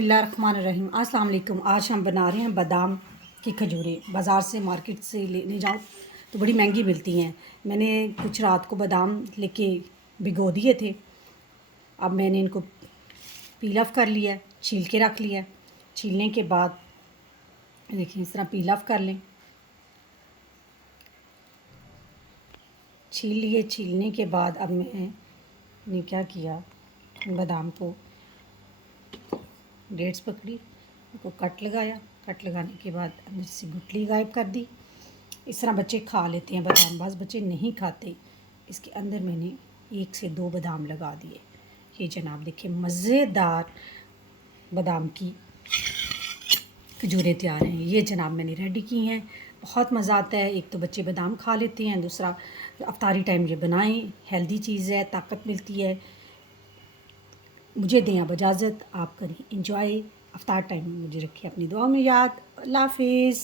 बिस्मिल्लाहिर्रहमानिर्रहीम। अस्सलाम वालेकुम। आज हम बना रहे हैं बादाम की खजूरें। बाज़ार से मार्केट से लेने जाओ तो बड़ी महंगी मिलती हैं। मैंने कुछ रात को बादाम लेके भिगो दिए थे। अब मैंने इनको पील ऑफ कर लिया, छील के रख लिया। छीलने के बाद देखिए इस तरह पील ऑफ कर लें। छील लिए। छीलने के बाद अब मैंने क्या किया, बादाम को डेट्स पकड़ी, उनको कट लगाया। कट लगाने के बाद अंदर से गुठली गायब कर दी। इस तरह बच्चे खा लेते हैं बादाम, बस बच्चे नहीं खाते। इसके अंदर मैंने 1 से 2 बादाम लगा दिए। ये जनाब देखिए मज़ेदार बादाम की खजूरें तैयार हैं। ये जनाब मैंने रेडी की हैं। बहुत मज़ा आता है। एक तो बच्चे बादाम खा लेते हैं, दूसरा अफ्तारी टाइम ये बनाएं, हेल्दी चीज़ है, ताकत मिलती है। मुझे दें अब इजाज़त, आप करें इंजॉय अफ्तार टाइम में। मुझे रखिए अपनी दुआ में याद। अल्लाह हाफिज़।